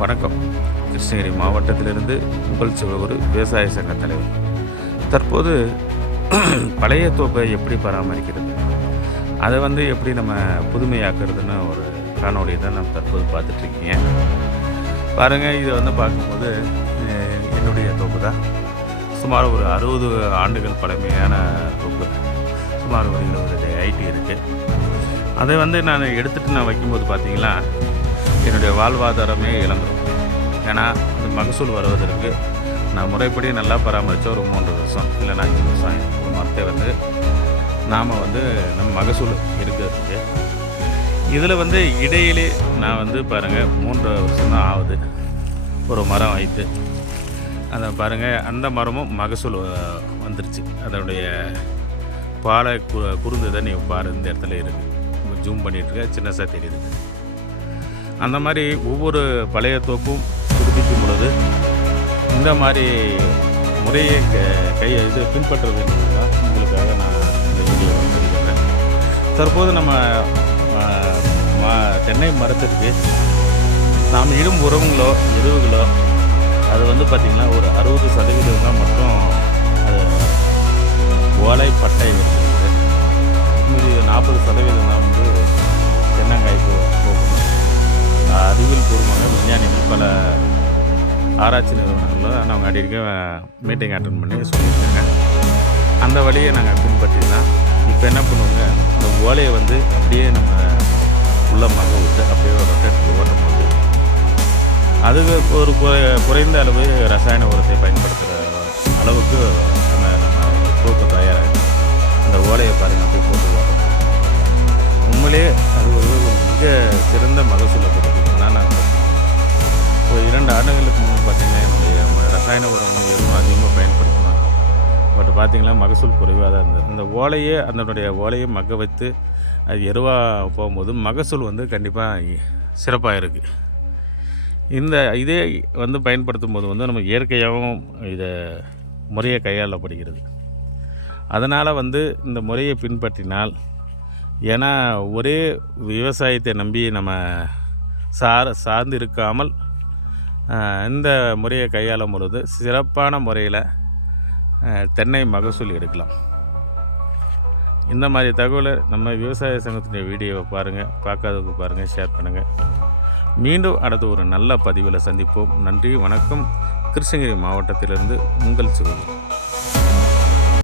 வணக்கம். கிருஷ்ணகிரி மாவட்டத்திலிருந்து உங்கள் சிவகுரு விவசாய சங்க தலைவர். தற்போது பழைய தோப்பை எப்படி பராமரிக்கிறது, அதை எப்படி நம்ம புதுமையாக்குறதுன்னு ஒரு காணொளி தான் நம்ம தற்போது பார்த்துட்ருக்கீங்க. பாருங்கள், இதை பார்க்கும்போது என்னுடைய தோப்பு தான். சுமார் ஒரு 60 ஆண்டுகள் பழமையான தோப்பு. சுமார் ஒரு 20 ஐடி இருக்குது. அதை நான் எடுத்துகிட்டு நான் வைக்கும்போது பார்த்தீங்கன்னா என்னுடைய வாழ்வாதாரமே இழந்துடும். ஏன்னா அந்த மகசூல் வருவதற்கு நான் முறைப்படி நல்லா பராமரித்த ஒரு 3 வருஷம் இல்லைன்னா 5 வருஷம் ஒரு மரத்தை நாம் நம்ம மகசூல் இருக்கிறதுக்கு இதில் இடையிலே நான் பாருங்கள் 3 வருஷம் தான் ஆகுது ஒரு மரம் வைத்து. அதை பாருங்கள், அந்த மரமும் மகசூல் வந்துருச்சு. அதனுடைய பாலை குறுந்ததை நீங்கள் பாரு, இந்த இடத்துல இருக்குது. ஜூம் பண்ணிகிட்ருக்க, சின்னதாக தெரியுது. அந்த மாதிரி ஒவ்வொரு பழைய தோப்பும் புதுப்பிக்கும் பொழுது இந்த மாதிரி முறையை பின்பற்ற வேண்டும் தான் உங்களுக்காக நான் இந்த வீடியோ பண்ணிக்கிறேன். தற்போது நம்ம தென்னை மரத்திற்கு நாம் இடும் உரங்களோ எருவுகளோ அது பார்த்திங்கன்னா ஒரு 60% தான் மட்டும் அது ஓலை பட்டை இருக்குது. மீதி 40% தான் தென்னங்காய்க்கு போகணும். அறிவியல் பூர்வமாக விஞ்ஞானிகள் பல ஆராய்ச்சி நிறுவனங்களில் அவங்க அடிக்க மீட்டிங் அட்டன் பண்ணி சொல்லியிருக்காங்க. அந்த வழியை நாங்கள் பின்பற்றி தான் இப்போ என்ன பண்ணுவோங்க, இந்த ஓலையை அப்படியே நம்ம உள்ள மக விட்டு அப்படியே ஒரு ரொட்டேட் ஓட்டும் போது அதுக்கு ஒரு குறைந்த அளவு ரசாயன உரத்தை பயன்படுத்துகிற அளவுக்கு நம்ம தூக்க தயாராக அந்த ஓலையை பாருங்கள் அப்படியே போட்டு வரோம். உண்மையிலே அது ஒரு மிக சிறந்த மகசூலை கொடுக்குதுன்னா நாங்கள் ஒரு 2 ஆண்டுகளுக்கு முன்பு பார்த்திங்கன்னா என்னுடைய ரசாயன உரங்களும் எதுவும் அதிகமாக பயன்படுத்தலாம். பட் பார்த்திங்கன்னா மகசூல் குறைவாக தான் இருந்தது. அந்த ஓலையே அதனுடைய ஓலையை மக்க வைத்து அது எருவாக போகும்போது மகசூல் கண்டிப்பாக சிறப்பாக இருக்குது. இதே பயன்படுத்தும் போது நம்ம இயற்கையாகவும் இதை முறையை கையாளப்படுகிறது. அதனால் இந்த முறையை பின்பற்றினால், ஏன்னா ஒரே விவசாயத்தை நம்பி நம்ம சார்ந்து இருக்காமல் இந்த முறையை கையாளும் பொழுது சிறப்பான முறையில் தென்னை மகசூல் எடுக்கலாம். இந்த மாதிரி தகவலை நம்ம விவசாய சங்கத்தினுடைய வீடியோவை பாருங்கள், பார்க்காதவங்க பாருங்கள், ஷேர் பண்ணுங்கள். மீண்டும் அடுத்த ஒரு நல்ல பதிவில் சந்திப்போம். நன்றி, வணக்கம். கிருஷ்ணகிரி மாவட்டத்திலிருந்து உங்கள் சிவகுரு.